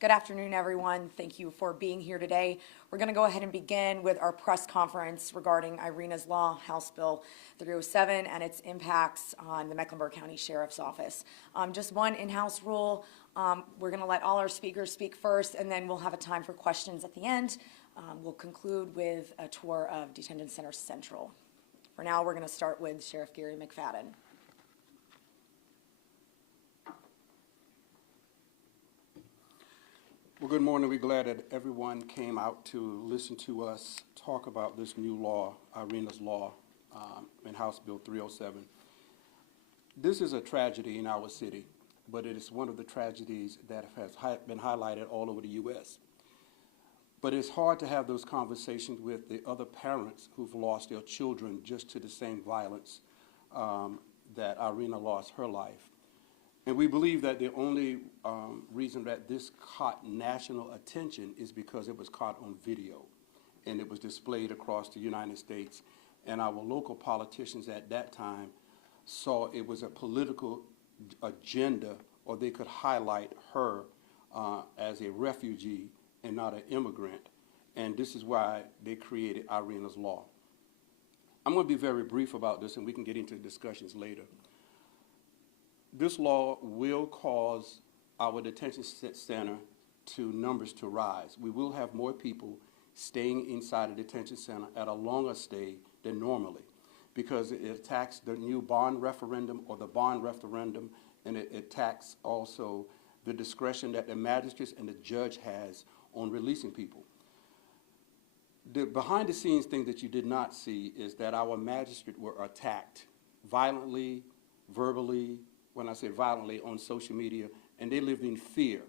Good afternoon, everyone. Thank you for being here today. We're going to go ahead and begin with our press conference regarding Iryna's Law, House Bill 307, and its impacts on the Mecklenburg County Sheriff's Office. Just one in-house rule. We're going to let all our speakers speak first, and then we'll have a time for questions at the end. We'll conclude with a tour of Detention Center Central. For now, we're going to start with Sheriff Gary McFadden. Well, good morning. We're glad that everyone came out to listen to us talk about this new law, Iryna's Law, in House Bill 307. This is a tragedy in our city, but it is one of the tragedies that has been highlighted all over the U.S. But it's hard to have those conversations with the other parents who've lost their children just to the same violence that Iryna lost her life. And we believe that the only reason that this caught national attention is because it was caught on video and it was displayed across the United States. And our local politicians at that time saw it was a political agenda, or they could highlight her as a refugee and not an immigrant. And this is why they created Iryna's Law. I'm going to be very brief about this, and we can get into discussions later. This law will cause our detention center numbers to rise. We will have more people staying inside a detention center at a longer stay than normally, because it attacks the new bond referendum or the bond referendum, and it attacks also the discretion that the magistrates and the judge has on releasing people. The behind the scenes thing that you did not see is that our magistrates were attacked violently, verbally, when I say violently, on social media, and they lived in fear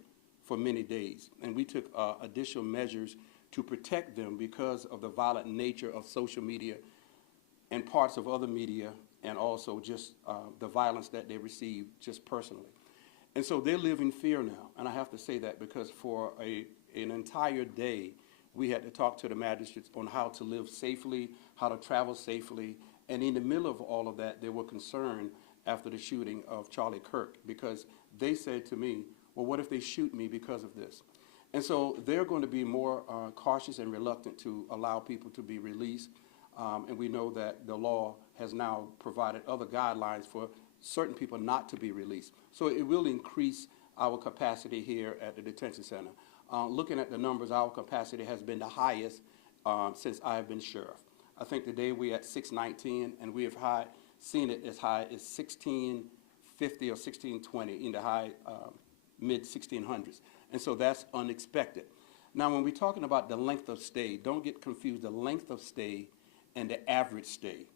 for many days. And we took additional measures to protect them because of the violent nature of social media and parts of other media, and also just the violence that they received just personally. And so they live in fear now, and I have to say that because for an entire day, we had to talk to the magistrates on how to live safely, how to travel safely, and in the middle of all of that, they were concerned after the shooting of Charlie Kirk, because they said to me, well, what if they shoot me because of this? And so they're going to be more cautious and reluctant to allow people to be released. And we know that the law has now provided other guidelines for certain people not to be released. So it will increase our capacity here at the detention center. Looking at the numbers, our capacity has been the highest since I have been sheriff. I think today we're at 619, and we have seen it as high as 1650 or 1620 in the high mid 1600s. And so that's unexpected. Now, when we're talking about the length of stay, don't get confused, the length of stay and the average stay.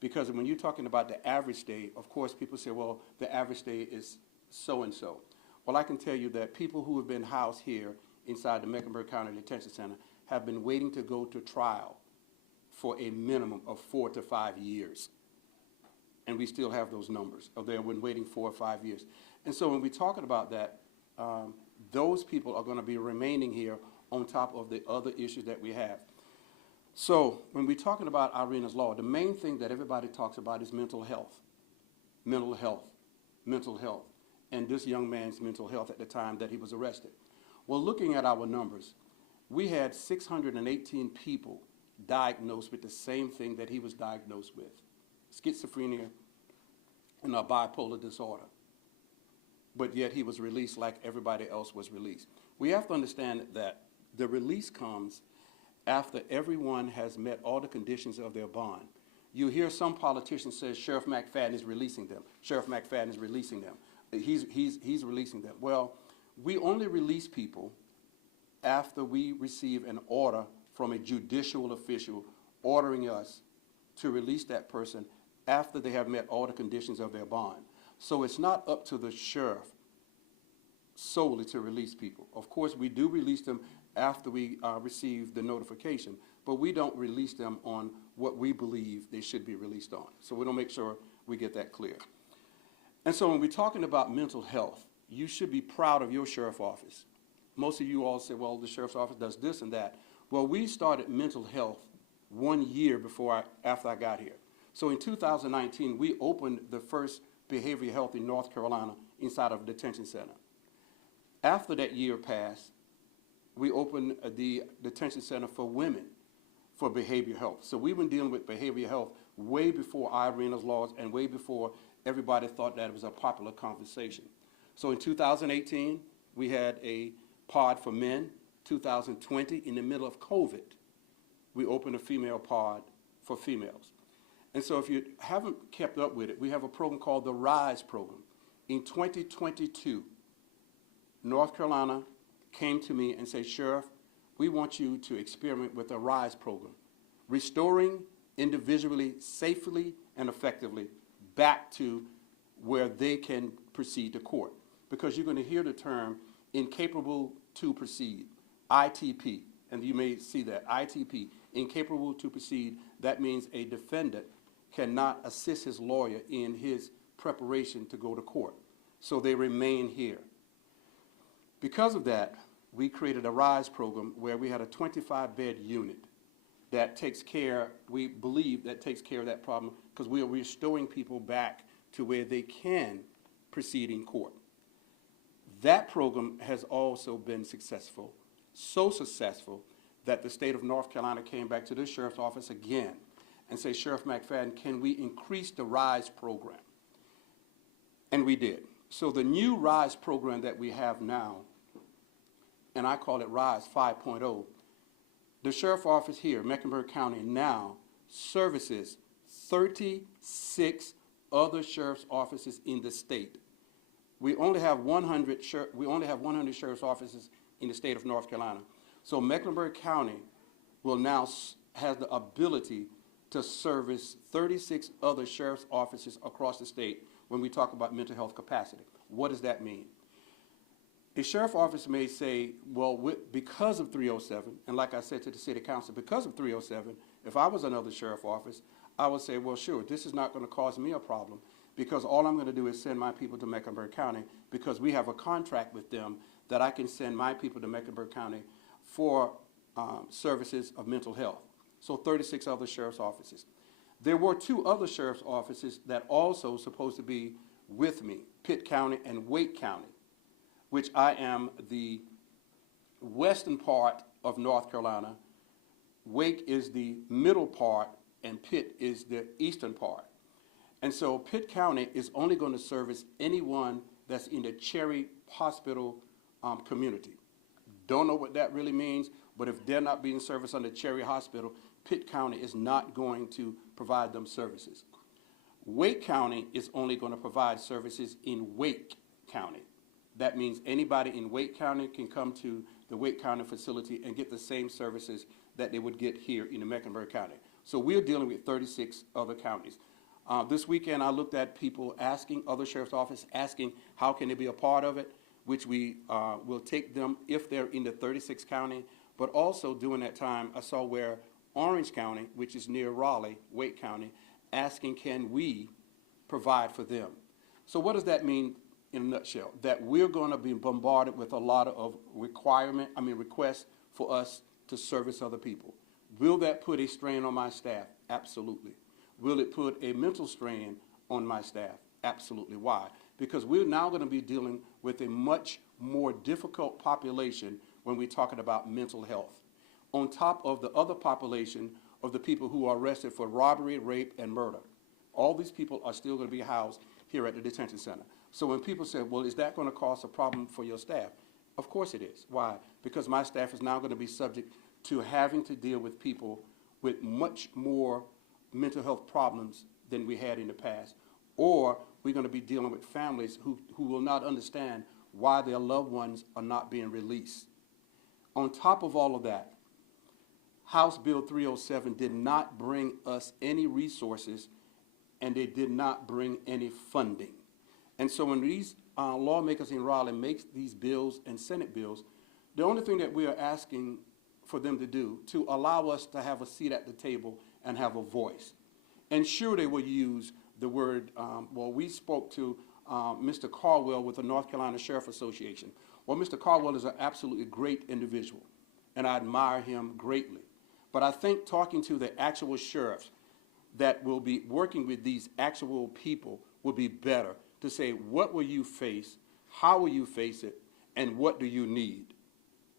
Because when you're talking about the average stay, of course, people say, well, the average stay is so-and-so. Well, I can tell you that people who have been housed here inside the Mecklenburg County Detention Center have been waiting to go to trial for a minimum of 4 to 5 years. And we still have those numbers. They've been waiting 4 or 5 years. And so when we're talking about that, those people are going to be remaining here on top of the other issues that we have. So when we're talking about Iryna's Law, the main thing that everybody talks about is mental health, mental health, mental health, and this young man's mental health at the time that he was arrested. Well, looking at our numbers, we had 618 people diagnosed with the same thing that he was diagnosed with: schizophrenia and a bipolar disorder. But yet he was released like everybody else was released. We have to understand that the release comes after everyone has met all the conditions of their bond. You hear some politicians say Sheriff McFadden is releasing them. Sheriff McFadden is releasing them. He's releasing them. Well, we only release people after we receive an order from a judicial official ordering us to release that person after they have met all the conditions of their bond. So it's not up to the sheriff solely to release people. Of course, we do release them after we receive the notification, but we don't release them on what we believe they should be released on. So we don't make sure we get that clear. And so when we're talking about mental health, you should be proud of your sheriff's office. Most of you all say, well, the sheriff's office does this and that. Well, we started mental health 1 year after I got here. So in 2019, we opened the first behavioral health in North Carolina inside of a detention center. After that year passed, we opened the detention center for women for behavioral health. So we've been dealing with behavioral health way before Iryna's laws and way before everybody thought that it was a popular conversation. So in 2018, we had a pod for men. 2020, in the middle of COVID, we opened a female pod for females. And so if you haven't kept up with it, we have a program called the RISE program. In 2022, North Carolina came to me and said, Sheriff, we want you to experiment with the RISE program, restoring individually, safely, and effectively back to where they can proceed to court. Because you're going to hear the term incapable to proceed, ITP, and you may see that, ITP, incapable to proceed. That means a defendant cannot assist his lawyer in his preparation to go to court. So they remain here. Because of that, we created a RISE program where we had a 25-bed unit that takes care, we believe that takes care of that problem, because we are restoring people back to where they can proceed in court. That program has also been successful, so successful that the state of North Carolina came back to the sheriff's office again and said, Sheriff McFadden, can we increase the RISE program? And we did. So the new RISE program that we have now, and I call it RISE 5.0, the sheriff's office here, Mecklenburg County, now services 36 other sheriff's offices in the state. We only have 100 sheriff's offices in the state of North Carolina. So Mecklenburg County will now have the ability to service 36 other sheriff's offices across the state when we talk about mental health capacity. What does that mean? A sheriff's office may say, well, because of 307, and like I said to the city council, because of 307, if I was another sheriff's office, I would say, well, sure, this is not going to cause me a problem because all I'm going to do is send my people to Mecklenburg County because we have a contract with them that I can send my people to Mecklenburg County for services of mental health. So 36 other sheriff's offices. There were 2 other sheriff's offices that also supposed to be with me, Pitt County and Wake County, which I am the western part of North Carolina. Wake is the middle part, and Pitt is the eastern part. And so Pitt County is only going to service anyone that's in the Cherry Hospital community. Don't know what that really means, but if they're not being serviced under Cherry Hospital, Pitt County is not going to provide them services. Wake County is only going to provide services in Wake County. That means anybody in Wake County can come to the Wake County facility and get the same services that they would get here in the Mecklenburg County. So we're dealing with 36 other counties. This weekend I looked at people asking, other sheriff's office asking how can they be a part of it, which we will take them if they're in the 36th county. But also during that time I saw where Orange County, which is near Raleigh, Wake County, asking can we provide for them. So what does that mean in a nutshell? That we're going to be bombarded with a lot of requests for us to service other people. Will that put a strain on my staff? Absolutely. Will it put a mental strain on my staff? Absolutely. Why? Because we're now going to be dealing with a much more difficult population when we're talking about mental health, on top of the other population of the people who are arrested for robbery, rape, and murder. All these people are still going to be housed here at the detention center. So when people say, well, is that going to cause a problem for your staff? Of course it is. Why? Because my staff is now going to be subject to having to deal with people with much more mental health problems than we had in the past. Or we're going to be dealing with families who will not understand why their loved ones are not being released. On top of all of that, House Bill 307 did not bring us any resources, and they did not bring any funding. And so when these lawmakers in Raleigh make these bills and Senate bills, the only thing that we are asking for them to do to allow us to have a seat at the table and have a voice. And sure, they will use the word, we spoke to Mr. Caldwell with the North Carolina Sheriff Association. Well, Mr. Caldwell is an absolutely great individual, and I admire him greatly. But I think talking to the actual sheriffs that will be working with these actual people will be better to say, what will you face, how will you face it, and what do you need?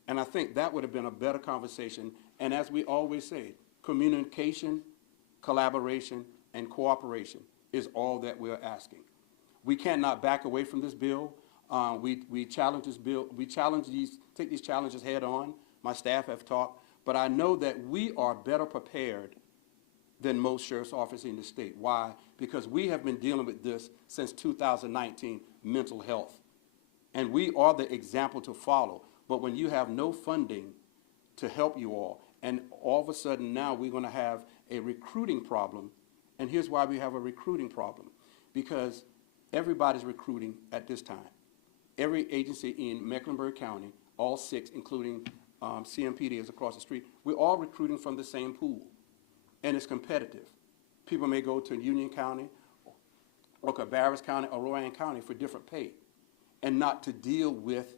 And I think that would have been a better conversation. And as we always say, communication, collaboration, and cooperation is all that we're asking. We cannot back away from this bill. We challenge this bill. We take these challenges head on. My staff have talked. But I know that we are better prepared than most sheriff's offices in the state. Why? Because we have been dealing with this since 2019, mental health. And we are the example to follow. But when you have no funding to help you all, and all of a sudden now we're going to have a recruiting problem, and here's why we have a recruiting problem. Because everybody's recruiting at this time. Every agency in Mecklenburg County, all 6, including CMPD is across the street, we're all recruiting from the same pool. And it's competitive. People may go to Union County or Cabarrus County or Rowan County for different pay and not to deal with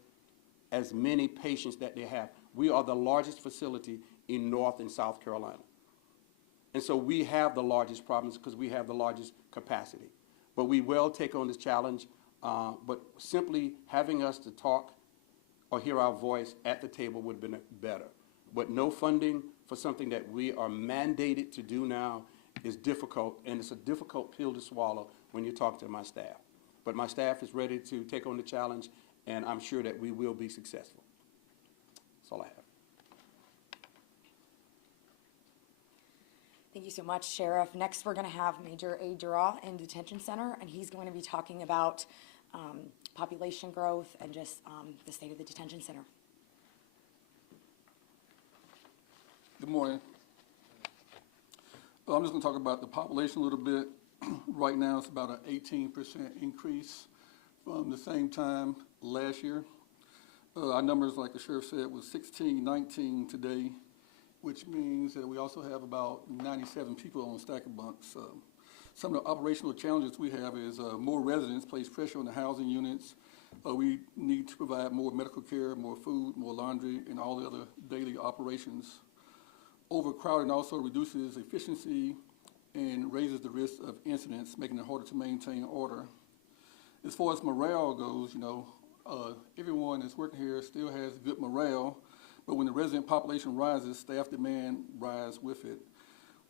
as many patients that they have. We are the largest facility in North and South Carolina. And so we have the largest problems because we have the largest capacity. But we will take on this challenge, but simply having us to talk or hear our voice at the table would have been better. But no funding for something that we are mandated to do now is difficult, and it's a difficult pill to swallow when you talk to my staff. But my staff is ready to take on the challenge, and I'm sure that we will be successful. That's all I have. Thank you so much, Sheriff. Next, we're going to have Major A. Dura in Detention Center, and he's going to be talking about population growth and just the state of the detention center. Good morning. I'm just going to talk about the population a little bit. Right now, it's about an 18% increase from the same time last year. Our numbers, like the sheriff said, was 1619 today, which means that we also have about 97 people on stack of bunks. Some of the operational challenges we have is more residents place pressure on the housing units. We need to provide more medical care, more food, more laundry, and all the other daily operations. Overcrowding also reduces efficiency and raises the risk of incidents, making it harder to maintain order. As far as morale goes, everyone that's working here still has good morale, but when the resident population rises, staff demand rise with it.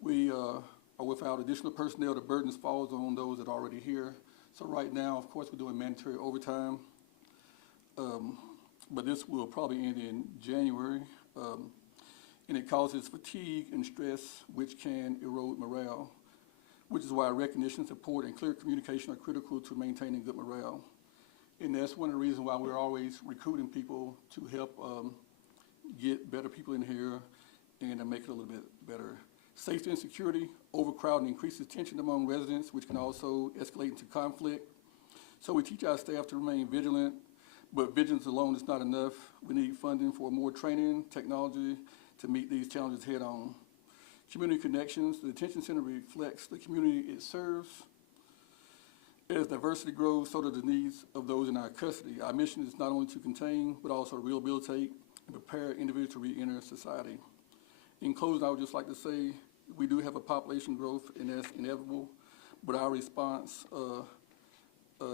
We are without additional personnel, the burdens falls on those that are already here. So right now, of course, we're doing mandatory overtime, but this will probably end in January. And it causes fatigue and stress, which can erode morale, which is why recognition, support, and clear communication are critical to maintaining good morale. And that's one of the reasons why we're always recruiting people to help get better people in here and make it a little bit better. Safety and security, overcrowding increases tension among residents, which can also escalate into conflict. So we teach our staff to remain vigilant, but vigilance alone is not enough. We need funding for more training, technology, to meet these challenges head on. Community connections, the detention center reflects the community it serves. As diversity grows, so do the needs of those in our custody. Our mission is not only to contain, but also rehabilitate and prepare individuals to re-enter society. In closing, I would just like to say, we do have a population growth, and that's inevitable, but our response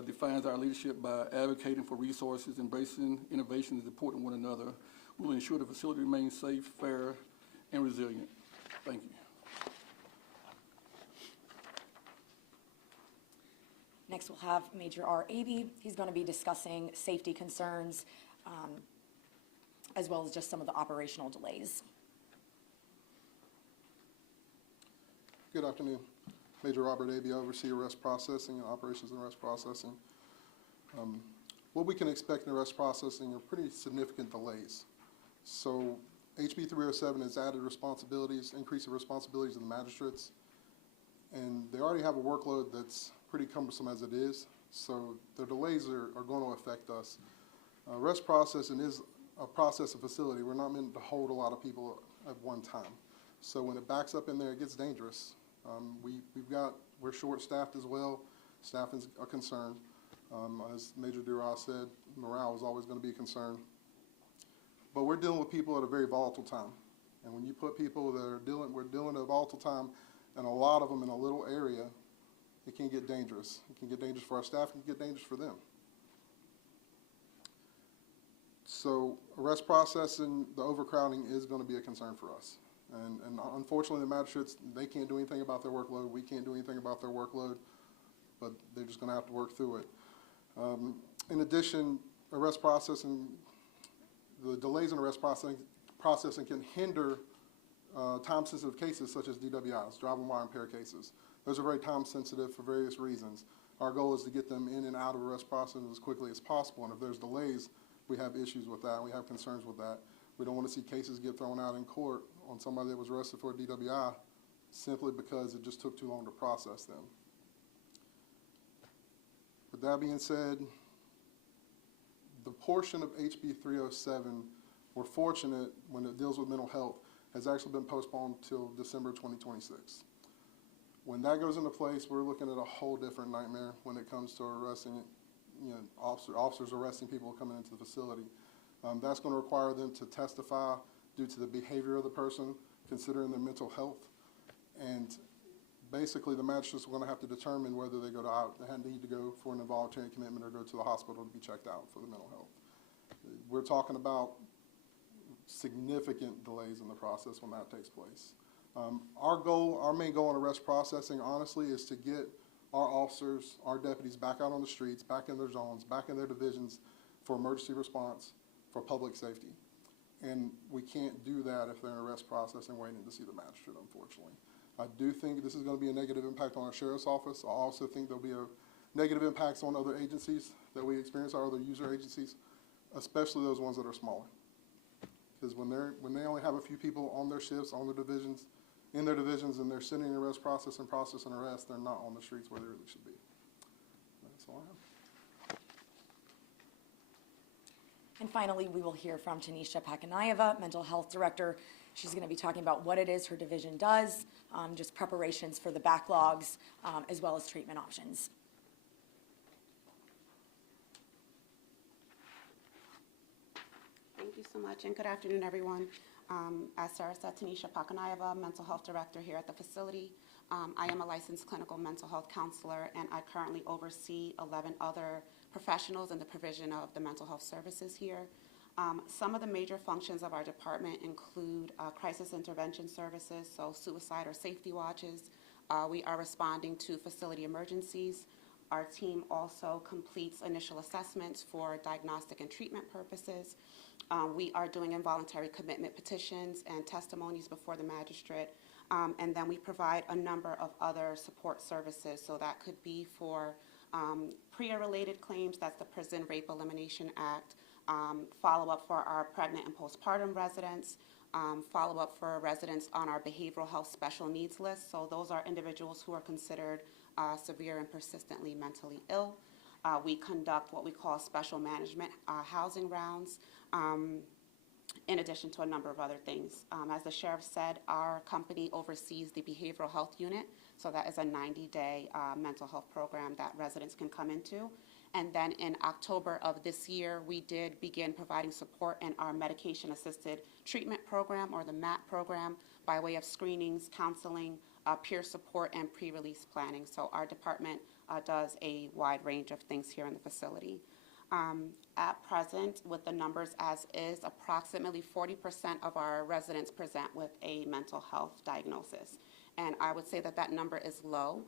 defines our leadership by advocating for resources, embracing innovation, and supporting one another. We will ensure the facility remains safe, fair, and resilient. Thank you. Next, we'll have Major R. Abey. He's going to be discussing safety concerns, as well as just some of the operational delays. Good afternoon. Major Robert Abey, I oversee arrest processing and operations and arrest processing. What we can expect in arrest processing are pretty significant delays. So HB 307 has added responsibilities, increasing responsibilities of the magistrates, and they already have a workload that's pretty cumbersome as it is, so the delays are going to affect us. Arrest processing is a processing facility. We're not meant to hold a lot of people at one time. So when it backs up in there, it gets dangerous. We're short-staffed as well. Staffing is a concern. As Major Dura said, morale is always going to be a concern. But we're dealing with people at a very volatile time. And when you put people that we're dealing at a volatile time, and a lot of them in a little area, it can get dangerous. It can get dangerous for our staff, it can get dangerous for them. So arrest processing, the overcrowding is going to be a concern for us. And unfortunately, the magistrates, they can't do anything about their workload. We can't do anything about their workload, but they're just going to have to work through it. In addition, arrest processing, the delays in arrest processing can hinder time-sensitive cases such as DWIs, drive-while impaired cases. Those are very time-sensitive for various reasons. Our goal is to get them in and out of arrest processing as quickly as possible, and if there's delays, we have issues with that. We have concerns with that. We don't want to see cases get thrown out in court on somebody that was arrested for a DWI simply because it just took too long to process them. With that being said, the portion of HB 307, we're fortunate when it deals with mental health, has actually been postponed till December 2026. When that goes into place, we're looking at a whole different nightmare when it comes to arresting, officers arresting people coming into the facility. That's going to require them to testify due to the behavior of the person, considering their mental health. And basically, the magistrates are going to have to determine whether they need to go for an involuntary commitment or go to the hospital to be checked out for the mental health. We're talking about significant delays in the process when that takes place. Our main goal in arrest processing, honestly, is to get our officers, our deputies back out on the streets, back in their zones, back in their divisions for emergency response, for public safety. And we can't do that if they're in arrest processing waiting to see the magistrate, unfortunately. I do think this is going to be a negative impact on our sheriff's office. I also think there'll be a negative impacts on other agencies that we experience, our other user agencies, especially those ones that are smaller. Because when they only have a few people on their shifts, on their divisions, in their divisions, and they're sitting in arrest process and processing arrest, they're not on the streets where they really should be. That's all I have. And finally, we will hear from Tanisha Pakanayeva, Mental Health Director. She's going to be talking about what it is her division does, just preparations for the backlogs, as well as treatment options. Thank you so much, and good afternoon, everyone. As Sarah said, Tanisha Pakanayeva, Mental Health Director here at the facility. I am a licensed clinical mental health counselor, and I currently oversee 11 other professionals in the provision of the mental health services here. Some of the major functions of our department include crisis intervention services, so suicide or safety watches. We are responding to facility emergencies. Our team also completes initial assessments for diagnostic and treatment purposes. We are doing involuntary commitment petitions and testimonies before the magistrate. And then we provide a number of other support services. So that could be for PREA-related claims, that's the Prison Rape Elimination Act, follow-up for our pregnant and postpartum residents, follow-up for residents on our behavioral health special needs list. So those are individuals who are considered severe and persistently mentally ill. We conduct what we call special management housing rounds, in addition to a number of other things. As the sheriff said, our company oversees the behavioral health unit, so that is a 90-day mental health program that residents can come into. And then in October of this year, we did begin providing support in our medication-assisted treatment program, or the MAT program, by way of screenings, counseling, peer support, and pre-release planning. So our department does a wide range of things here in the facility. At present, with the numbers as is, approximately 40% of our residents present with a mental health diagnosis. And I would say that that number is low.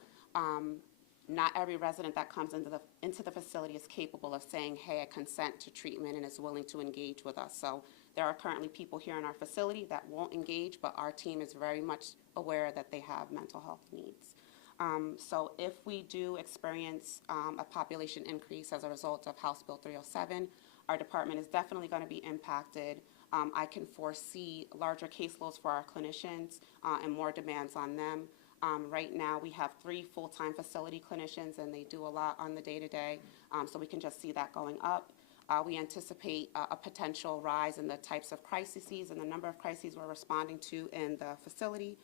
Not every resident that comes into the facility is capable of saying, hey, I consent to treatment, and is willing to engage with us. So there are currently people here in our facility that won't engage, but our team is very much aware that they have mental health needs. So if we do experience a population increase as a result of House Bill 307, our department is definitely going to be impacted. I can foresee larger caseloads for our clinicians and more demands on them. Right now, we have 3 full-time facility clinicians, and they do a lot on the day-to-day, so we can just see that going up. We anticipate a potential rise in the types of crises and the number of crises we're responding to in the facility.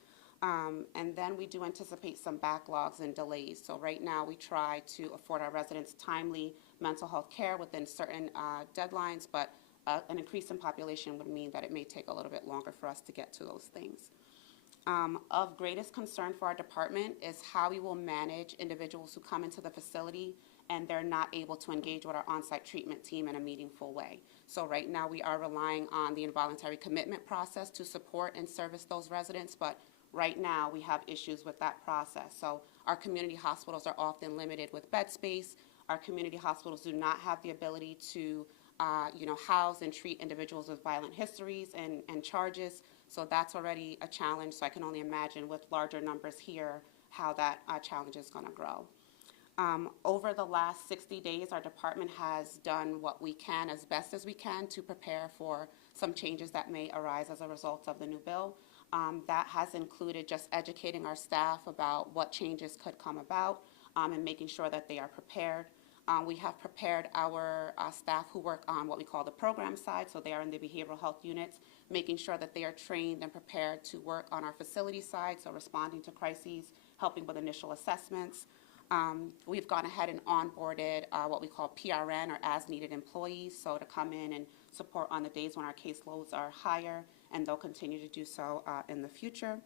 And then we do anticipate some backlogs and delays. So right now, we try to afford our residents timely mental health care within certain deadlines, but an increase in population would mean that it may take a little bit longer for us to get to those things. Of greatest concern for our department is how we will manage individuals who come into the facility and they're not able to engage with our on-site treatment team in a meaningful way. So right now, we are relying on the involuntary commitment process to support and service those residents, but right now, we have issues with that process. So our community hospitals are often limited with bed space. Our community hospitals do not have the ability to house and treat individuals with violent histories and charges. So that's already a challenge. So I can only imagine with larger numbers here how that challenge is going to grow. Over the last 60 days, our department has done what we can as best as we can to prepare for some changes that may arise as a result of the new bill. That has included just educating our staff about what changes could come about and making sure that they are prepared. We have prepared our staff who work on what we call the program side, so they are in the behavioral health units, making sure that they are trained and prepared to work on our facility side, so responding to crises, helping with initial assessments. We've gone ahead and onboarded what we call PRN or as-needed employees, so to come in and support on the days when our caseloads are higher, and they'll continue to do so in the future.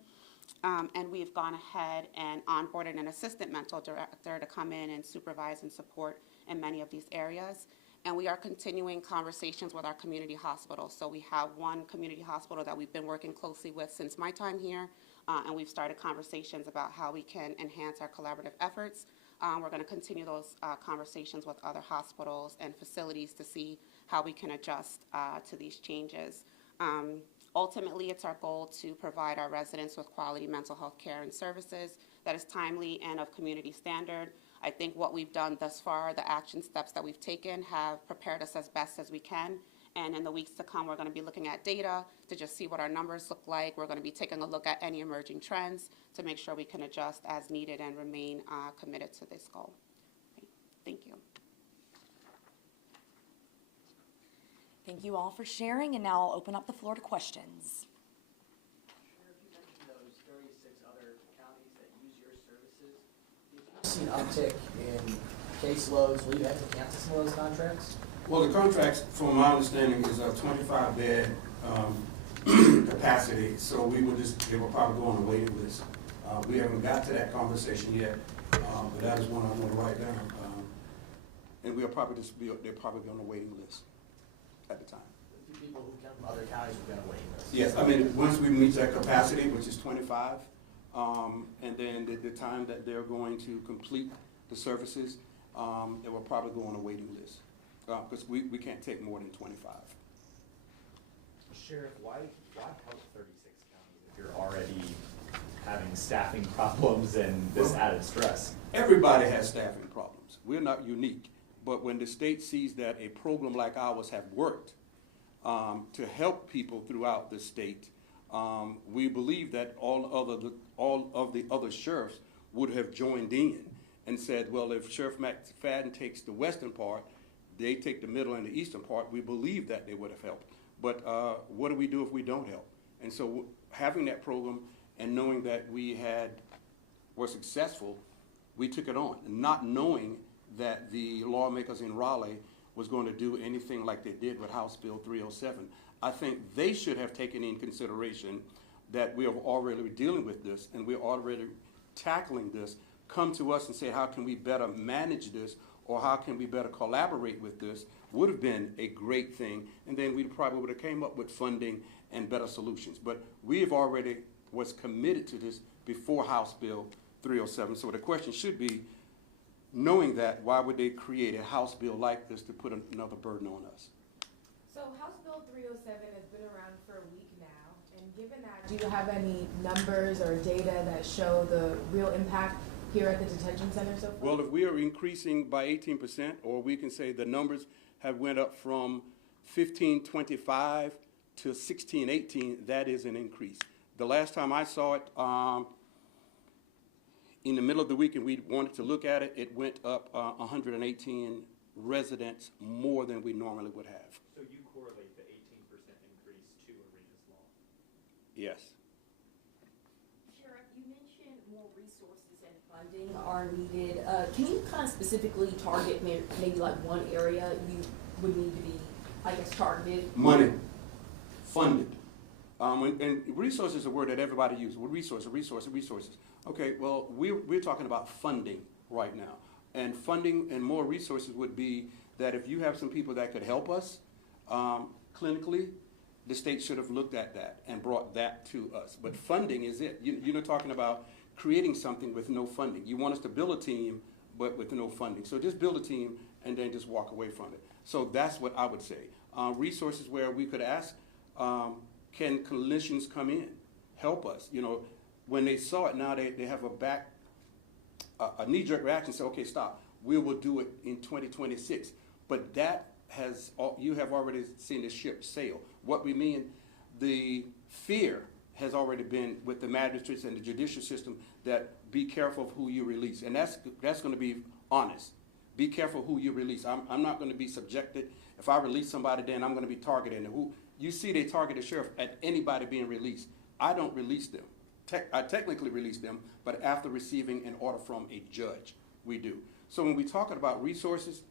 And we've gone ahead and onboarded an assistant mental director to come in and supervise and support in many of these areas. And we are continuing conversations with our community hospitals. So we have one community hospital that we've been working closely with since my time here, and we've started conversations about how we can enhance our collaborative efforts. We're going to continue those conversations with other hospitals and facilities to see how we can adjust to these changes. Ultimately, it's our goal to provide our residents with quality mental health care and services that is timely and of community standard. I think what we've done thus far, the action steps that we've taken, have prepared us as best as we can. And in the weeks to come, we're going to be looking at data to just see what our numbers look like. We're going to be taking a look at any emerging trends to make sure we can adjust as needed and remain committed to this goal. Okay. Thank you. Thank you all for sharing, and now I'll open up the floor to questions. Sheriff, you mentioned those 36 other counties that use your services. Did you see an uptick in caseloads? Will you have to cancel some of those contracts? Well, the contracts, from my understanding, is a 25-bed capacity, so they will probably go on the waiting list. We haven't got to that conversation yet, but that is one I want to write down. And they'll probably be on the waiting list at the time. The people who come from other counties are going to wait list. Yes, I mean, once we reach that capacity, which is 25, and then the time that they're going to complete the services, they will probably go on a waiting list. Because we can't take more than 25. Sheriff, why help 36 counties if you're already having staffing problems and this added stress? Everybody has staffing problems. We're not unique. But when the state sees that a program like ours have worked to help people throughout the state, we believe that all of the other sheriffs would have joined in and said, well, if Sheriff McFadden takes the western part, they take the middle and the eastern part, we believe that they would have helped. But what do we do if we don't help? And so having that program and knowing that we were successful, we took it on, not knowing that the lawmakers in Raleigh was going to do anything like they did with House Bill 307. I think they should have taken in consideration that we are already dealing with this and we're already tackling this, come to us and say, how can we better manage this, or how can we better collaborate with this, would have been a great thing. And then we probably would have came up with funding and better solutions. But we have already was committed to this before House Bill 307. So the question should be, knowing that, why would they create a House bill like this to put another burden on us? So House Bill 307 has been around for a week now, and given that, do you have any numbers or data that show the real impact here at the detention center so far? Well, if we are increasing by 18%, or we can say the numbers have went up from 1525 to 1618, that is an increase. The last time I saw it, in the middle of the week, and we wanted to look at it, it went up 118 residents more than we normally would have. So you correlate the 18% increase to Iryna's law? Yes. Sheriff, you mentioned more resources and funding are needed. Can you kind of specifically target maybe like one area you would need to be, I guess, targeted? Money, funded. And resources is a word that everybody uses. Well, resources. Okay, well, we're talking about funding right now. And funding and more resources would be that if you have some people that could help us clinically, the state should have looked at that and brought that to us. But funding is it. You're not talking about creating something with no funding. You want us to build a team, but with no funding. So just build a team and then just walk away from it. So that's what I would say. Resources where we could ask, can clinicians come in, help us? You know, when they saw it, now they have a knee-jerk reaction, say, okay, stop. We will do it in 2026. But that you have already seen the ship sail. What we mean, the fear has already been with the magistrates and the judicial system that be careful of who you release. And that's going to be honest. Be careful who you release. I'm not going to be subjected. If I release somebody, then I'm going to be targeted. And you see they target the sheriff at anybody being released. I don't release them. I technically release them, but after receiving an order from a judge, we do. So when we're talking about resources,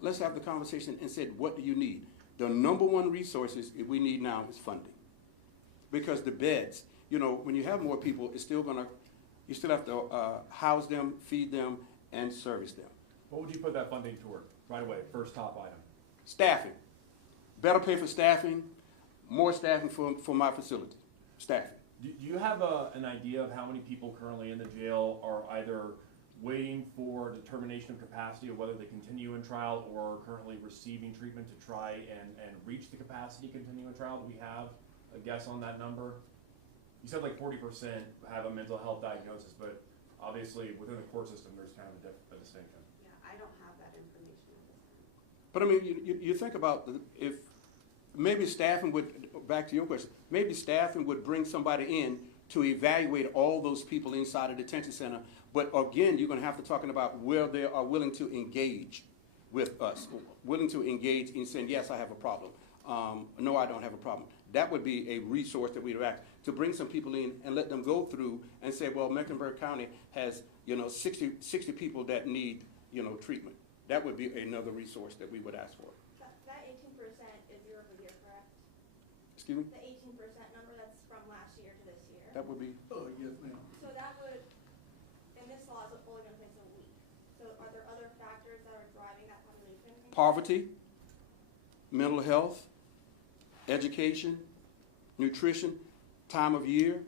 let's have the conversation and say, what do you need? The number one resources we need now is funding. Because the beds, you know, when you have more people, you still have to house them, feed them, and service them. What would you put that funding toward right away? First top item. Staffing. Better pay for staffing, more staffing for my facility. Staffing. Do you have an idea of how many people currently in the jail are either waiting for determination of capacity of whether they continue in trial or currently receiving treatment to try and reach the capacity to continue in trial? Do we have a guess on that number? You said like 40% have a mental health diagnosis, but obviously within the court system there's kind of a distinction. Yeah, I don't have that information at this time. But I mean, you think about if maybe staffing would, back to your question, maybe staffing would bring somebody in to evaluate all those people inside a detention center. But again, you're going to have to talk about where they are willing to engage with us, willing to engage in saying, yes, I have a problem. No, I don't have a problem. That would be a resource that we'd act to bring some people in and let them go through and say, well, Mecklenburg County has, 60 people that need, treatment. That would be another resource that we would ask for. That 18% is year over year, correct? Excuse me? The 18% number, that's from last year to this year. That would be, Yes, ma'am. So that would, and this law is only in place a week. So are there other factors that are driving that population? poverty, mental health, education, nutrition, time of year.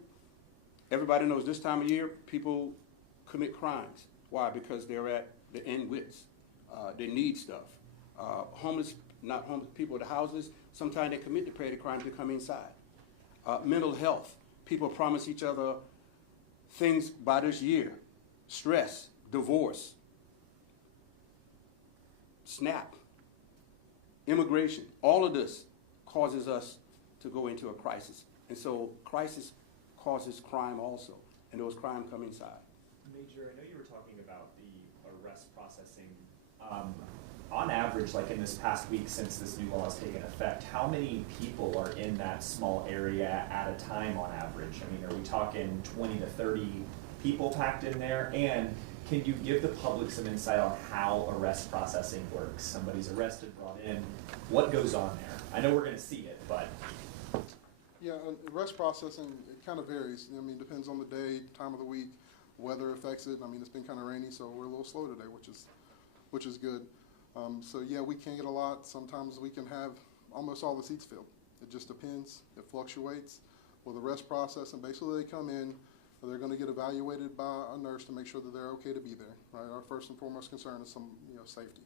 Everybody knows this time of year, people commit crimes. Why? Because they're at the end wits. They need stuff. Not homeless people at the houses, sometimes they commit the petty crime to come inside. Mental health. People promise each other things by this year. Stress, divorce, SNAP, immigration. All of this causes us to go into a crisis. And so crisis causes crime also, and those crimes come inside. Major, I know you were talking about the arrest processing. On average, like in this past week since this new law has taken effect, how many people are in that small area at a time on average? I mean, are we talking 20 to 30 people packed in there? And can you give the public some insight on how arrest processing works? Somebody's arrested, brought in, what goes on there? I know we're going to see it, but... Yeah, arrest processing, it kind of varies. I mean, depends on the day, time of the week, weather affects it. I mean, it's been kind of rainy, so we're a little slow today, which is good. So yeah, we can get a lot. Sometimes we can have almost all the seats filled. It just depends. It fluctuates. With arrest processing, basically they come in, they're going to get evaluated by a nurse to make sure that they're okay to be there. Right? Our first and foremost concern is some safety.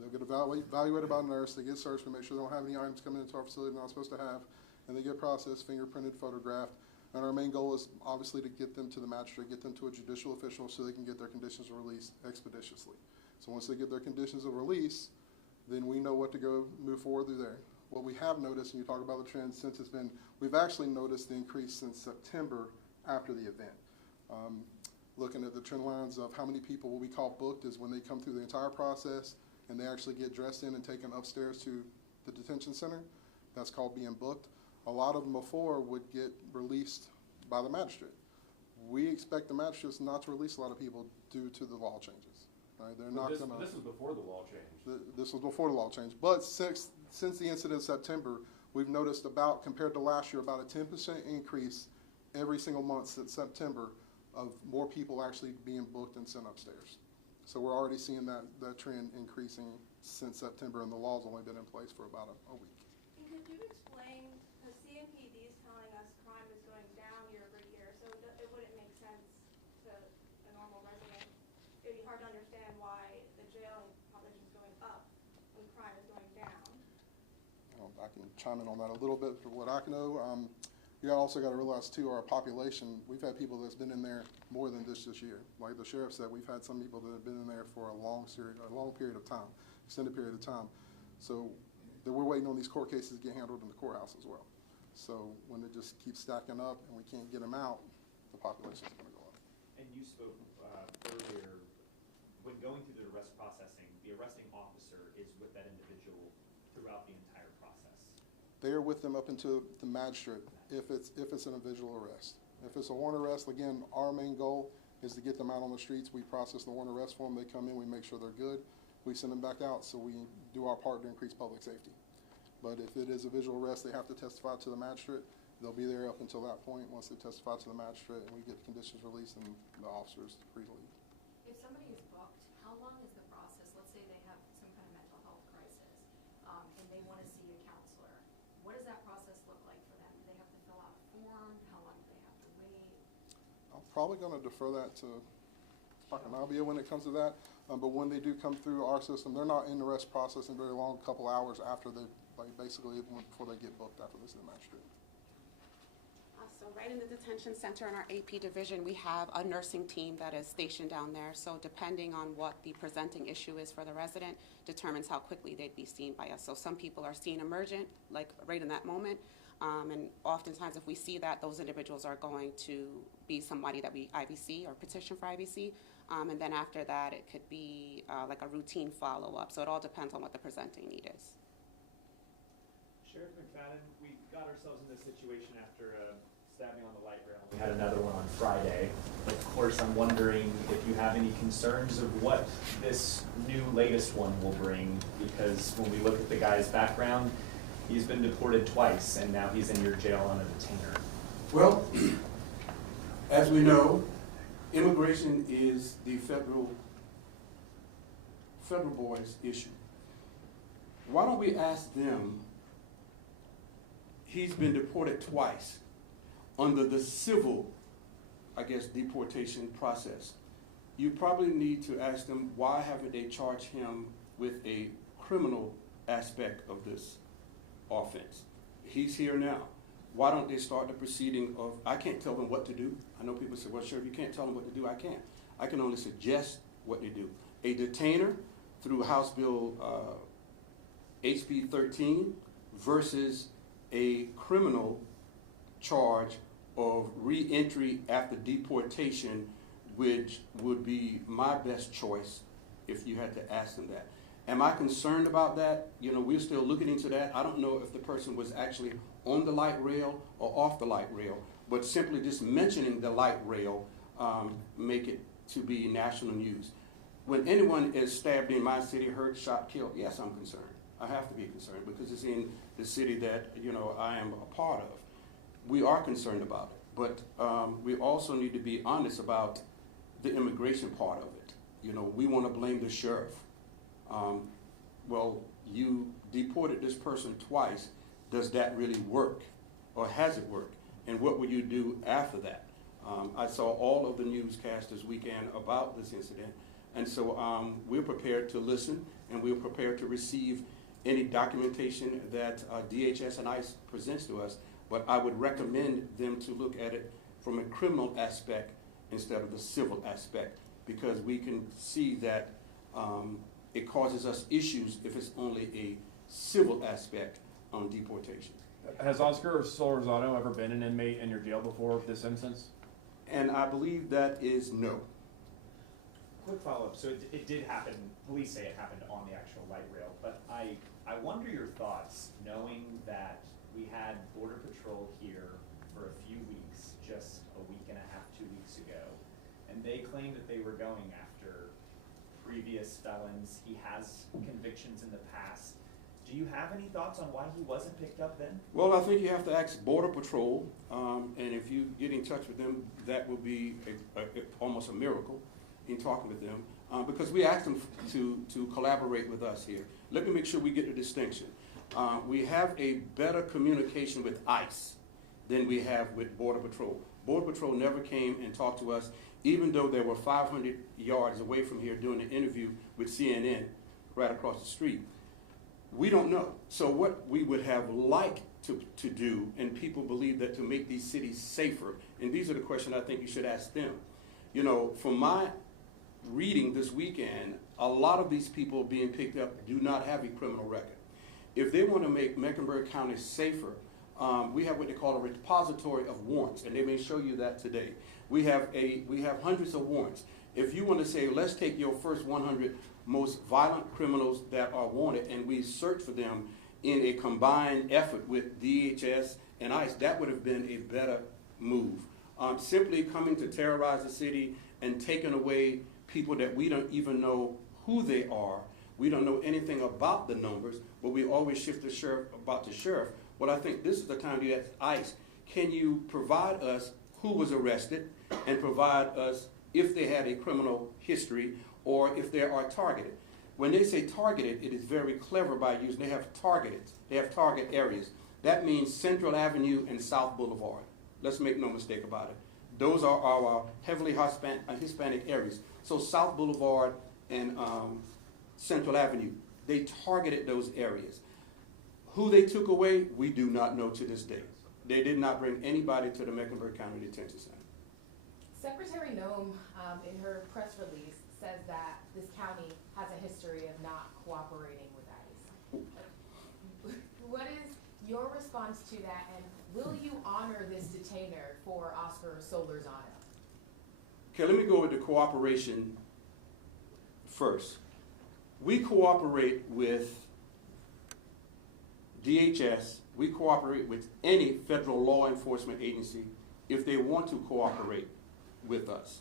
They'll get evaluated by a nurse. They get searched to make sure they don't have any items coming into our facility they're not supposed to have, and they get processed, fingerprinted, photographed. And our main goal is obviously to get them to the magistrate, get them to a judicial official so they can get their conditions of release expeditiously. So once they get their conditions of release, then we know what to go move forward through there. What we have noticed, and you talk about the trend since we've actually noticed the increase since September after the event. Looking at the trend lines of how many people what we call booked is when they come through the entire process and they actually get dressed in and taken upstairs to the detention center. That's called being booked. A lot of them before would get released by the magistrate. We expect the magistrates not to release a lot of people due to the law changes. Right? They're not going to. This was before the law changed. This was before the law changed. But since the incident in September, we've noticed compared to last year, about a 10% increase every single month since September of more people actually being booked and sent upstairs. So we're already seeing that trend increasing since September, and the law's only been in place for about a week. And could you explain, because CMPD is telling us crime is going down year over year, so it wouldn't make sense to a normal resident. It would be hard to understand why the jail population is going up when crime is going down. I can chime in on that a little bit for what I know. You also got to realize too, our population, we've had people that's been in there more than this year. Like the sheriff said, we've had some people that have been in there for a long period of time, extended period of time. So we're waiting on these court cases to get handled in the courthouse as well. So when it just keeps stacking up and we can't get them out, the population is going to go up. And you spoke earlier, when going through the arrest processing, the arresting officer is with that individual throughout the entire process. They are with them up until the magistrate if it's an individual arrest. If it's a warrant arrest, again, our main goal is to get them out on the streets. We process the warrant arrest form. They come in, we make sure they're good. We send them back out, so we do our part to increase public safety. But if it is a visual arrest, they have to testify to the magistrate. They'll be there up until that point. Once they testify to the magistrate and we get the conditions released, and the officers free to leave. If somebody is booked, how long is the process? Let's say they have some kind of mental health crisis, and they want to see a counselor. What does that process look like for them? Do they have to fill out a form? How long do they have to wait? I'm probably going to defer that to Pakanabia when it comes to that. But when they do come through our system, they're not in the arrest process in very long, a couple hours after they, basically before they get booked after they see the magistrate. So right in the detention center in our AP division, we have a nursing team that is stationed down there. So depending on what the presenting issue is for the resident determines how quickly they'd be seen by us. So some people are seen emergent, like right in that moment. And oftentimes if we see that, those individuals are going to be somebody that we IVC or petition for IVC. And then after that, it could be like a routine follow-up. So it all depends on what the presenting need is. Sheriff McFadden, we got ourselves in this situation after stabbing on the light rail. We had another one on Friday. Of course, I'm wondering if you have any concerns of what this new latest one will bring, because when we look at the guy's background, he's been deported twice, and now he's in your jail on a detainer. Well, as we know, immigration is the federal board's issue. Why don't we ask them? He's been deported twice under the civil, deportation process. You probably need to ask them, why haven't they charged him with a criminal aspect of this offense? He's here now. Why don't they start the proceeding of, I can't tell them what to do. I know people say, well, Sheriff, you can't tell them what to do. I can't. I can only suggest what they do. A detainer through House Bill HB 13 versus a criminal charge of re-entry after deportation, which would be my best choice if you had to ask them that. Am I concerned about that? You know, we're still looking into that. I don't know if the person was actually on the light rail or off the light rail, but simply just mentioning the light rail make it to be national news. When anyone is stabbed in my city, hurt, shot, killed, yes, I'm concerned. I have to be concerned because it's in the city that, you know, I am a part of. We are concerned about it, but we also need to be honest about the immigration part of it. You know, we want to blame the sheriff. Well, you deported this person twice. Does that really work? Or has it worked? And what will you do after that? I saw all of the newscasts this weekend about this incident. And so we're prepared to listen, and we're prepared to receive any documentation that DHS and ICE presents to us. But I would recommend them to look at it from a criminal aspect instead of the civil aspect, because we can see that it causes us issues if it's only a civil aspect on deportation. Has Oscar Solorzano ever been an inmate in your jail before this instance? And I believe that is no. Quick follow-up. So it did happen. Police say it happened on the actual light rail, but I wonder your thoughts, knowing that we had Border Patrol here for a few weeks, just a week and a half, 2 weeks ago, and they claimed that they were going after previous felons. He has convictions in the past. Do you have any thoughts on why he wasn't picked up then? Well, I think you have to ask Border Patrol, and if you get in touch with them, that would be almost a miracle in talking with them. because we asked them to collaborate with us here. Let me make sure we get the distinction. We have a better communication with ICE than we have with Border Patrol. Border Patrol never came and talked to us, even though they were 500 yards away from here doing an interview with CNN right across the street. We don't know. So what we would have liked to do, and people believe that to make these cities safer, and these are the questions I think you should ask them. You know, from my reading this weekend, a lot of these people being picked up do not have a criminal record. If they want to make Mecklenburg County safer, we have what they call a repository of warrants, and they may show you that today. We have hundreds of warrants. If you want to say, let's take your first 100 most violent criminals that are wanted, and we search for them in a combined effort with DHS and ICE, that would have been a better move. Simply coming to terrorize the city and taking away people that we don't even know who they are. We don't know anything about the numbers, but we always shift the sheriff about the sheriff. Well, I think this is the time to ask ICE, can you provide us who was arrested and provide us if they had a criminal history or if they are targeted. When they say targeted, it is very clever by using, they have target areas. That means Central Avenue and South Boulevard. Let's make no mistake about it. Those are our heavily Hispanic areas. So South Boulevard and Central Avenue, they targeted those areas. Who they took away, we do not know to this day. They did not bring anybody to the Mecklenburg County Detention Center. Secretary Noem, in her press release, says that this county has a history of not cooperating with ICE. What is your response to that, and will you honor this detainer for Oscar Solorzano? Okay, let me go with the cooperation first. We cooperate with DHS, we cooperate with any federal law enforcement agency if they want to cooperate with us.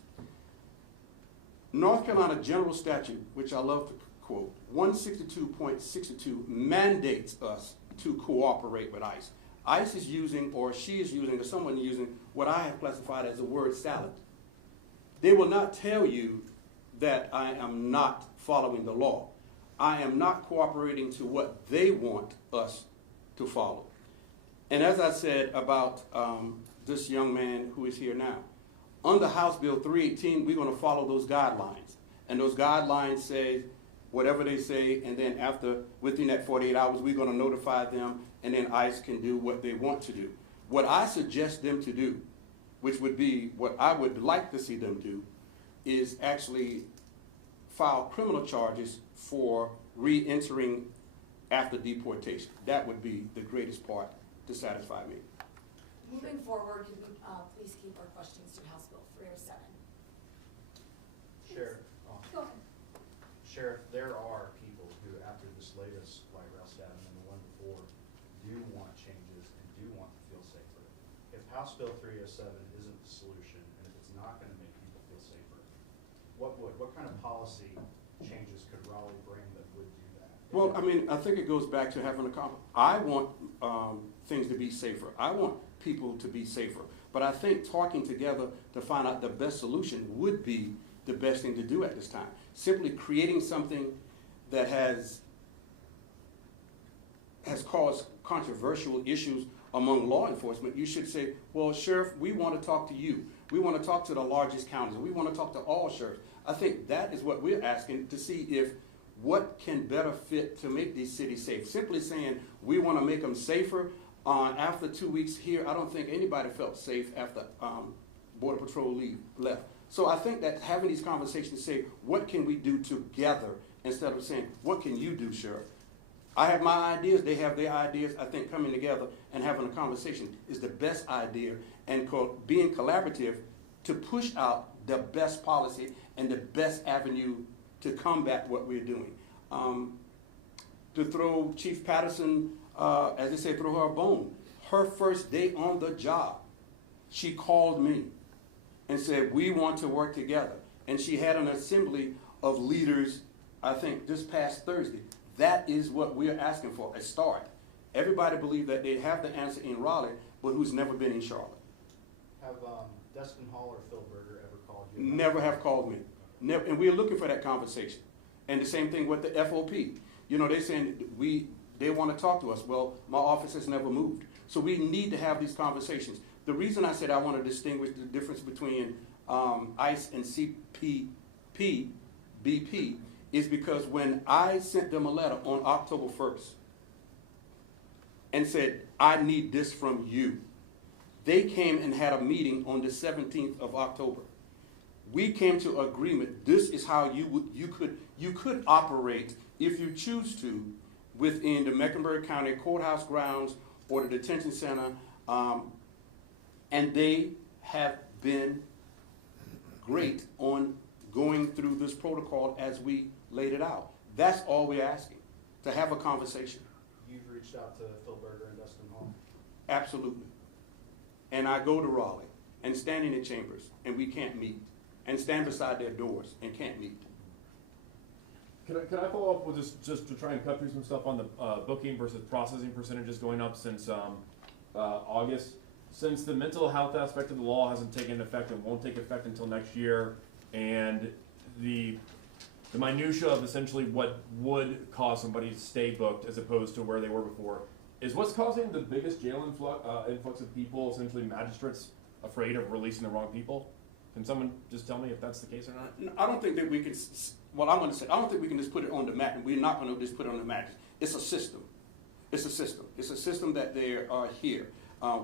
North Carolina General Statute, which I love to quote, 162.62 mandates us to cooperate with ICE. ICE is using, or she is using, or someone is using what I have classified as a word salad. They will not tell you that I am not following the law. I am not cooperating to what they want us to follow. And as I said about this young man who is here now, under House Bill 318, we're going to follow those guidelines. And those guidelines say whatever they say, and then within that 48 hours, we're going to notify them, and then ICE can do what they want to do. What I suggest them to do, which would be what I would like to see them do, is actually file criminal charges for re-entering after deportation. That would be the greatest part to satisfy me. Moving forward, could we please keep our questions to House Bill 307? Sheriff, Go ahead. Sheriff, there are people who, after this latest light rail stabbing and the one before, do want changes and do want to feel safer. If House Bill 307 isn't the solution, and if it's not going to make people feel safer, what kind of policy changes could Raleigh bring that would do that? Well, I mean, I think it goes back to having a I want things to be safer. I want people to be safer. But I think talking together to find out the best solution would be the best thing to do at this time. Simply creating something that has caused controversial issues among law enforcement, you should say, well, Sheriff, we want to talk to you. We want to talk to the largest counties. We want to talk to all sheriffs. I think that is what we're asking to see if what can better fit to make these cities safe. Simply saying we want to make them safer. After 2 weeks here, I don't think anybody felt safe after Border Patrol left. So I think that having these conversations say, what can we do together, instead of saying, what can you do, Sheriff? I have my ideas, they have their ideas. I think coming together and having a conversation is the best idea, and being collaborative to push out the best policy and the best avenue to combat what we're doing. To throw Chief Patterson, as they say, throw her a bone. Her first day on the job, she called me and said, we want to work together. And she had an assembly of leaders, I think, this past Thursday. That is what we're asking for, a start. Everybody believes that they have the answer in Raleigh, but who's never been in Charlotte. Have Destin Hall or Phil Berger ever called you? Never have called me. And we're looking for that conversation. And the same thing with the FOP. You know, they're saying they want to talk to us. Well, my office has never moved. So we need to have these conversations. The reason I said I want to distinguish the difference between ICE and BP is because when I sent them a letter on October 1st and said, I need this from you, they came and had a meeting on the 17th of October. We came to agreement. This is how you could operate if you choose to within the Mecklenburg County Courthouse grounds or the detention center, and they have been great on going through this protocol as we laid it out. That's all we're asking, to have a conversation. You've reached out to Phil Berger and Dustin Hall? Absolutely. And I go to Raleigh and stand in the chambers and we can't meet, and stand beside their doors and can't meet. Can I follow up with just to try and cut through some stuff on the booking versus processing percentages going up since August? Since the mental health aspect of the law hasn't taken effect and won't take effect until next year, and the minutia of essentially what would cause somebody to stay booked as opposed to where they were before, is what's causing the biggest jail influx of people, essentially magistrates afraid of releasing the wrong people? Can someone just tell me if that's the case or not? I don't think that we can, well, I'm going to say, I don't think we can just put it on the mat, and we're not going to just put it on the mat. It's a system. It's a system. It's a system that they are here.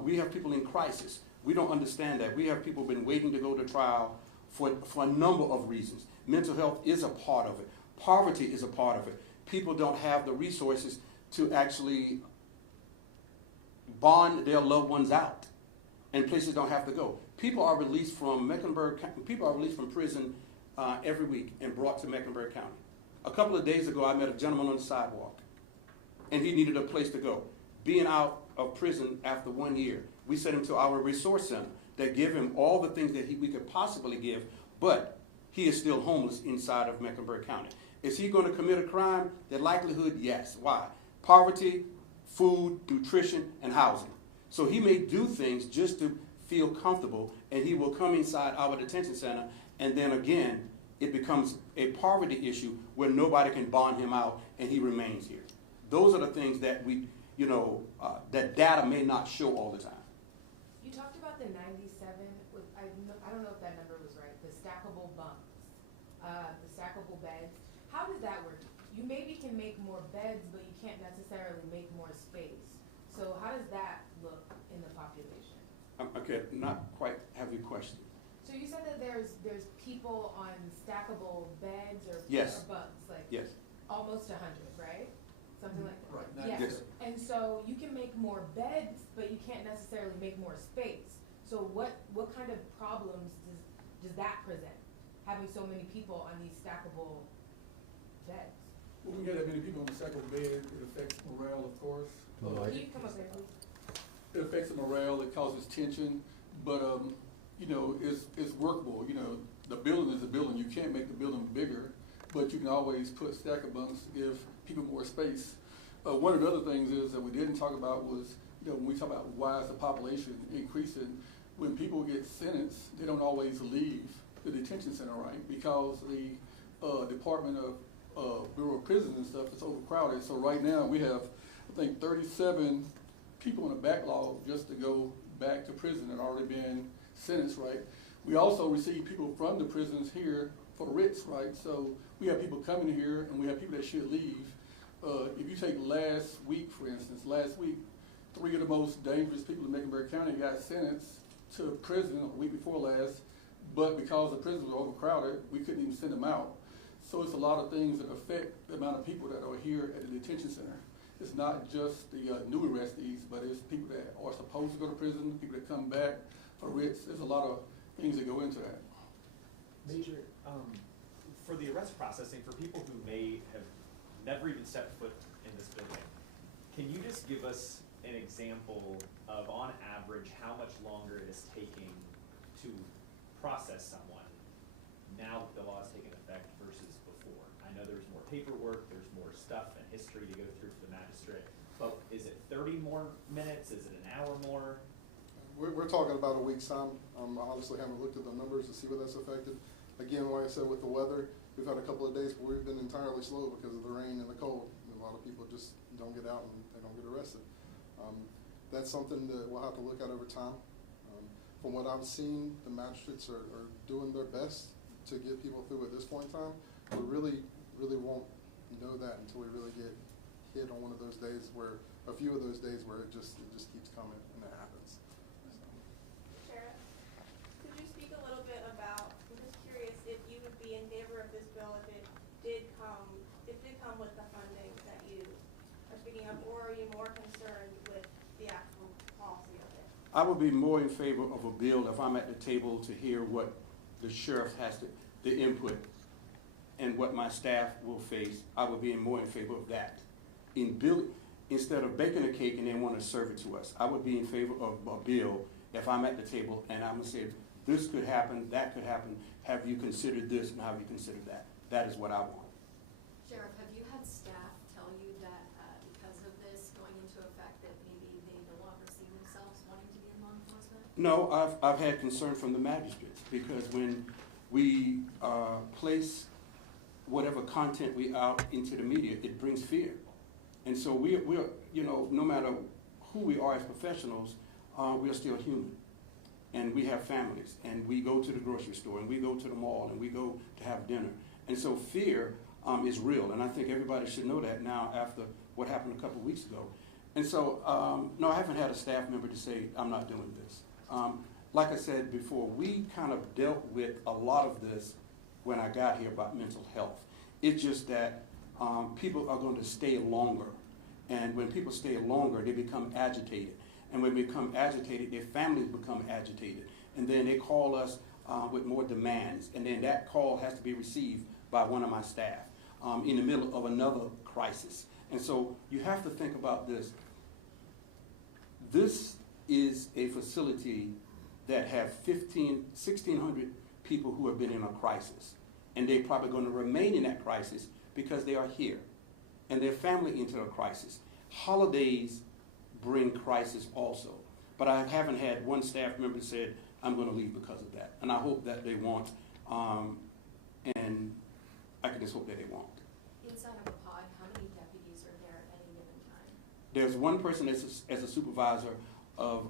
We have people in crisis. We don't understand that. We have people been waiting to go to trial for a number of reasons. Mental health is a part of it. Poverty is a part of it. People don't have the resources to actually bond their loved ones out, and places don't have to go. People are released from people are released from prison every week and brought to Mecklenburg County. A couple of days ago, I met a gentleman on the sidewalk, and he needed a place to go. Being out of prison after 1 year, we sent him to our resource center that give him all the things that we could possibly give, but he is still homeless inside of Mecklenburg County. Is he going to commit a crime? The likelihood, yes. Why? Poverty, food, nutrition, and housing. So he may do things just to feel comfortable, and he will come inside our detention center, and then again, it becomes a poverty issue where nobody can bond him out, and he remains here. Those are the things that that data may not show all the time. You talked about the 97, I don't know if that number was right, the stackable bunks, the stackable beds. How does that work? You maybe can make more beds, but you can't necessarily make more space. So how does that look in the population? Okay, not quite have your question. So you said that there's people on stackable beds or, Yes. or bunks, like Yes. almost 100, right? Something like that. Right, Yeah. Yes. And so you can make more beds, but you can't necessarily make more space. So what kind of problems does that present? Having so many people on these stackable beds. When we get that many people on the stackable bed, it affects morale, of course. Can you come up here, please? It affects the morale, it causes tension, but, it's workable. The building is a building. You can't make the building bigger, but you can always put stacker bunks, give people more space. One of the other things is that we didn't talk about was, when we talk about why is the population increasing, when people get sentenced, they don't always leave the detention center, right? Because the Department of Bureau of Prisons and stuff is overcrowded. So right now we have, I think, 37 people in a backlog just to go back to prison that already been sentenced, right? We also receive people from the prisons here for writs, right? So we have people coming here and we have people that should leave. If you take last week, for instance, 3 of the most dangerous people in Mecklenburg County got sentenced to prison a week before last, but because the prisons were overcrowded, we couldn't even send them out. So it's a lot of things that affect the amount of people that are here at the detention center. It's not just the new arrestees, but it's people that are supposed to go to prison, people that come back for writs. There's a lot of things that go into that. Major, for the arrest processing, for people who may have never even stepped foot in this building, can you just give us an example of, on average, how much longer it is taking to process someone now that the law has taken effect versus before? I know there's more paperwork, there's more stuff and history to go through to the magistrate, but is it 30 more minutes? Is it an hour more? We're talking about a week's time. I honestly haven't looked at the numbers to see what that's affected. Again, like I said, with the weather, we've had a couple of days where we've been entirely slow because of the rain and the cold. And a lot of people just don't get out and they don't get arrested. That's something that we'll have to look at over time. From what I've seen, the magistrates are doing their best to get people through at this point in time. We really won't know that until we really get hit on one of those days where, a few of those days where it just keeps coming and that happens. Sheriff, could you speak a little bit about, I'm just curious if you would be in favor of this bill if it did come with the funding that you are speaking of, or are you more concerned with the actual policy of it? I would be more in favor of a bill if I'm at the table to hear what the sheriff has to, the input, and what my staff will face. I would be more in favor of that. Instead of baking a cake and then want to serve it to us, I would be in favor of a bill if I'm at the table and I'm going to say, this could happen, that could happen. Have you considered this and have you considered that? That is what I want. Sheriff, have you had staff tell you that because of this going into effect that maybe they no longer see themselves wanting to be in law enforcement? No, I've had concern from the magistrates because when we place whatever content we out into the media, it brings fear. And so we're you know, no matter who we are as professionals, we are still human. And we have families, and we go to the grocery store, and we go to the mall, and we go to have dinner. And so fear is real, and I think everybody should know that now after what happened a couple of weeks ago. And so, no, I haven't had a staff member to say, I'm not doing this. Like I said before, we kind of dealt with a lot of this when I got here about mental health. It's just that people are going to stay longer. And when people stay longer, they become agitated. And when they become agitated, their families become agitated. And then they call us with more demands. And then that call has to be received by one of my staff in the middle of another crisis. And so you have to think about this. This is a facility that have 1,600 people who have been in a crisis. And they're probably going to remain in that crisis because they are here. And their family into a crisis. Holidays bring crisis also. But I haven't had one staff member said, I'm going to leave because of that. And I hope that they won't. And I can just hope that they won't. Inside of a pod, how many deputies are there at any given time? There's one person as a supervisor of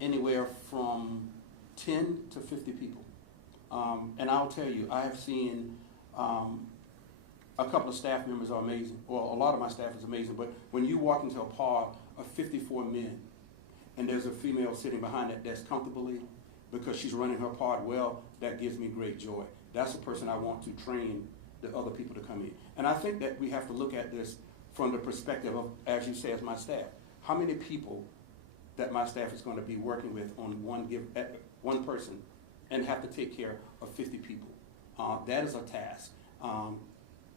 anywhere from 10 to 50 people. And I'll tell you, I have seen a couple of staff members are amazing. Well, a lot of my staff is amazing. But when you walk into a pod of 54 men, and there's a female sitting behind that that's comfortably because she's running her pod well, that gives me great joy. That's the person I want to train the other people to come in. And I think that we have to look at this from the perspective of, as you say, as my staff. How many people that my staff is going to be working with on one person and have to take care of 50 people? That is a task.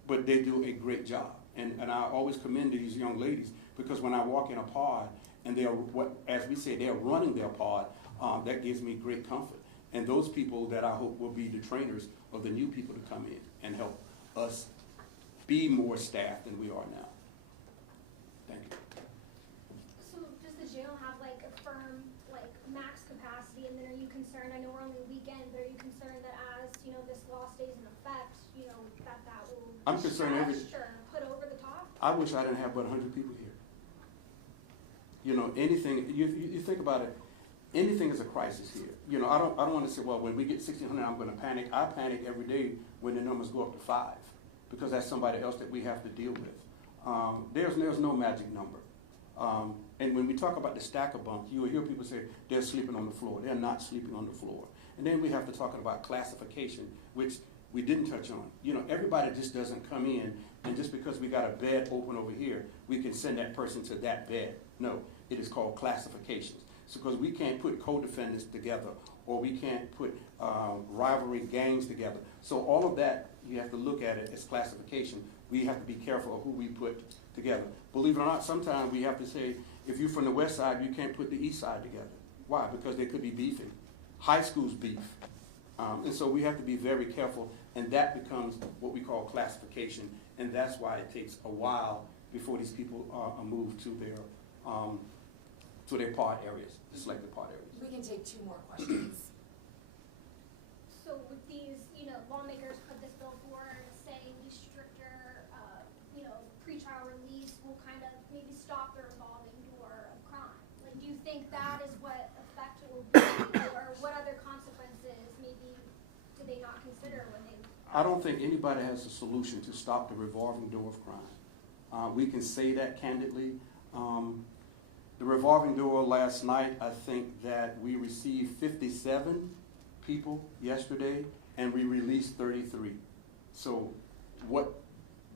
But they do a great job. And I always commend these young ladies because when I walk in a pod and they are, as we say, they're running their pod, that gives me great comfort. And those people that I hope will be the trainers of the new people to come in and help us be more staff than we are now. Thank you. So does the jail have like a firm, like max capacity, and then are you concerned, I know we're on the weekend, but are you concerned that as, you know, this law stays in effect, you know, that will I'm concerned put over the top? I wish I didn't have but 100 people here. You know, anything, you think about it, anything is a crisis here. You know, I don't want to say, well, when we get 1,600, I'm going to panic. I panic every day when the numbers go up to 5 because that's somebody else that we have to deal with. There's no magic number. And when we talk about the stacker bunk, you will hear people say they're sleeping on the floor. They're not sleeping on the floor. And then we have to talk about classification, which we didn't touch on. You know, everybody just doesn't come in, and just because we got a bed open over here, we can send that person to that bed. No, it is called classifications. So because we can't put co-defendants together, or we can't put rivalry gangs together. So all of that, you have to look at it as classification. We have to be careful of who we put together. Believe it or not, sometimes we have to say, if you're from the west side, you can't put the east side together. Why? Because they could be beefing. High school's beef. And so we have to be very careful, and that becomes what we call classification, and that's why it takes a while before these people are moved to their pod areas, the selected pod areas. We can take 2 more questions. So with these, you think that is what effect it will be, or what other consequences maybe do they not consider when they? I don't think anybody has a solution to stop the revolving door of crime. We can say that candidly. The revolving door last night, I think that we received 57 people yesterday, and we released 33. So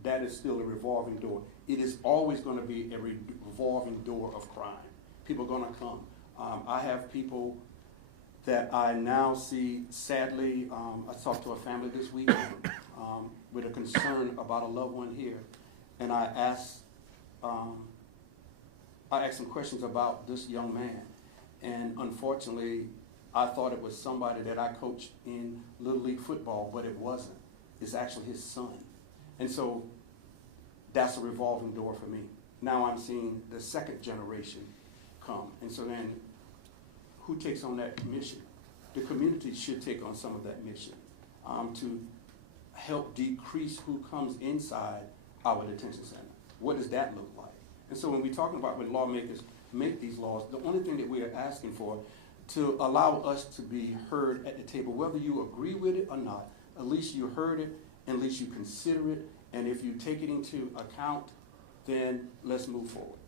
that is still a revolving door. It is always going to be a revolving door of crime. People are going to come. I have people that I now see, sadly, I talked to a family this week with a concern about a loved one here, and I asked some questions about this young man, and unfortunately, I thought it was somebody that I coached in Little League football, but it wasn't. It's actually his son. And so that's a revolving door for me. Now I'm seeing the second generation come. And so then who takes on that mission? The community should take on some of that mission to help decrease who comes inside our detention center. What does that look like? And so when we're talking about when lawmakers make these laws, the only thing that we are asking for to allow us to be heard at the table, whether you agree with it or not, at least you heard it, at least you consider it, and if you take it into account, then let's move forward.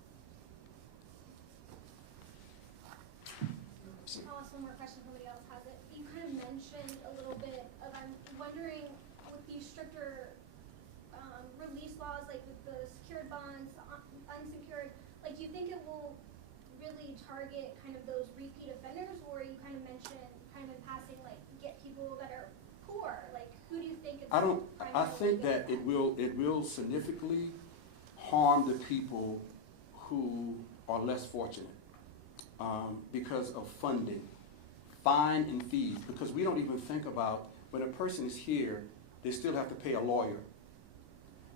I'll ask one more question if somebody else has it. You kind of mentioned a little bit of, I'm wondering, with these stricter release laws, like with the secured bonds, unsecured, like do you think it will really target kind of those repeat offenders, or you kind of mentioned kind of in passing, like get people that are poor, like who do you think it's I think that it will significantly harm the people who are less fortunate because of funding, fine and fees, because we don't even think about when a person is here, they still have to pay a lawyer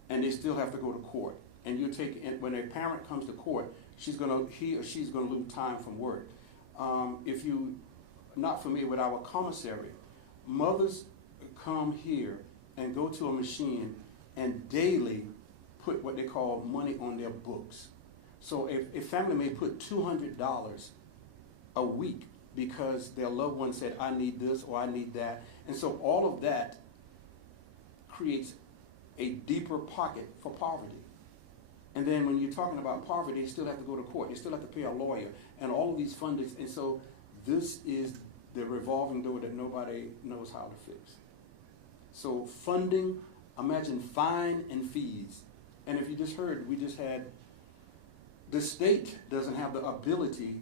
and they still have to go to court. And when a parent comes to court, he or she's gonna lose time from work. If you're not familiar with our commissary, mothers come here and go to a machine and daily put what they call money on their books. So a family may put $200 a week because their loved one said, I need this or I need that. And so all of that creates a deeper pocket for poverty. And then when you're talking about poverty, they still have to go to court. They still have to pay a lawyer and all of these fundings. And so this is the revolving door that nobody knows how to fix. So funding, imagine fine and fees. And if you just heard, we just had, the state doesn't have the ability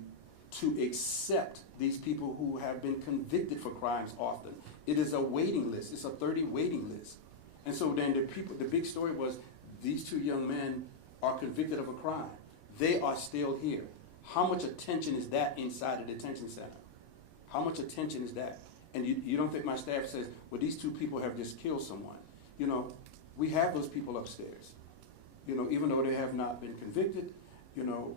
to accept these people who have been convicted for crimes often. It is a waiting list. It's a 30 waiting list. And so then the big story was these two young men are convicted of a crime. They are still here. How much attention is that inside a detention center? How much attention is that? And you don't think my staff says, well, these two people have just killed someone. You know, we have those people upstairs. You know, even though they have not been convicted, you know,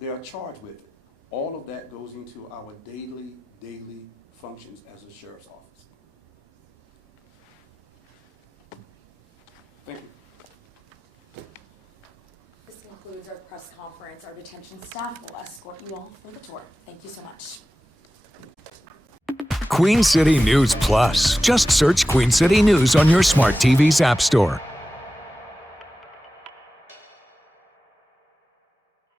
they are charged with it. All of that goes into our daily functions as a sheriff's office. Thank you. This concludes our press conference. Our detention staff will escort you all for the tour. Thank you so much. Queen City News Plus. Just search Queen City News on your smart TV's app store.